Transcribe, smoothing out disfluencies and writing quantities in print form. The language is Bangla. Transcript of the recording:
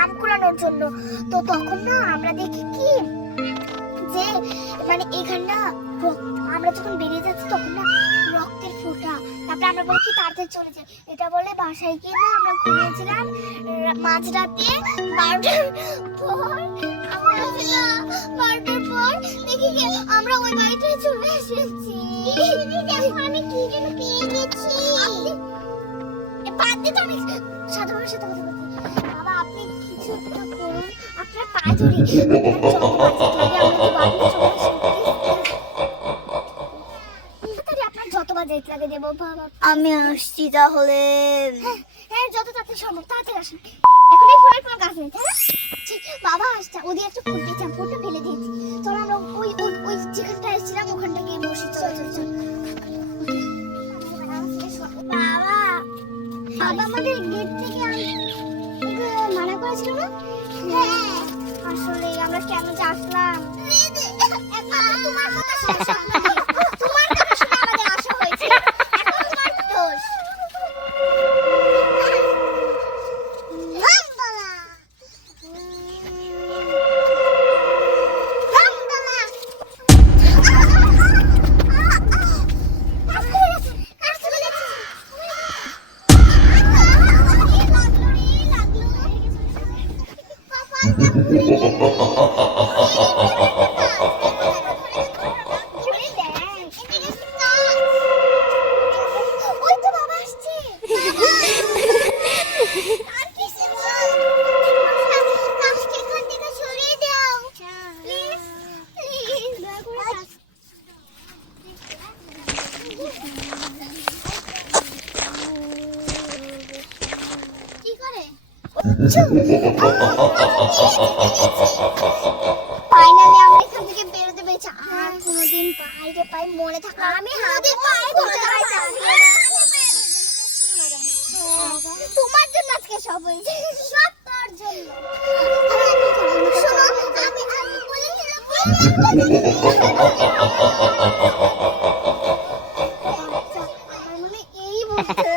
আম কুড়ানোর জন্য। তো তখন না আমরা দেখি কি যে মানে এখানটা আমরা যখন বেরিয়ে যাচ্ছি তখন না রক্তের ফোঁটা। তারপরে আমরা বলি কি তাড়াতাড়ি চলে যাই। এটা বলে বাসায় গিয়ে না আমরা ঘুমিয়েছিলাম মাঝরাতে 12টার পর। দেখি কি আমরা ওই বাড়িতে চলে এসেছি। আমি কি যেন পেয়ে গেছি। বাদ তো অনেক সাধু বাবার সাথে কথা বলছি। বাবা আপনি কিছু একটা করুন, আপনার পা ধরি। আপনার যতবার যাইতে লাগে দেবো বাবা। আমি আসছি তাহলে। হ্যাঁ যত তাড়াতাড়ি সম্ভব তাড়াতাড়ি আসুন। এখন এই ফোনের কোনো কাজ নেই। হ্যাঁ বাবা আসছে, ওদের একটা ফুল দিয়েছিলাম, ফুলটা ফেলে দিয়েছি। চলো আমরা ওই ওই যেখানটা এসেছিলাম ওখানটা গিয়ে বসি। চল চল চল। বাবা বাবা আমাদের গেট থেকে মানা করেছিল না? হ্যাঁ আসলে আমরা কেন যে আসলাম তোমার কথা তোমার কথা শুনে আমাদের আসা হয়েছে। এখন তোমার দোষ। ফাইনালি আমরা এখান থেকে বেরোতে পেরেছি। আর কোনোদিন বাইরে পাই মনে থাকা আমি হাতে পায়ে ধরতে পারতাম। তোমার জন্য আজকে সব হয়েছে, সব তোর জন্য। শোনো আমি বলেছিলাম মানে এই বলতে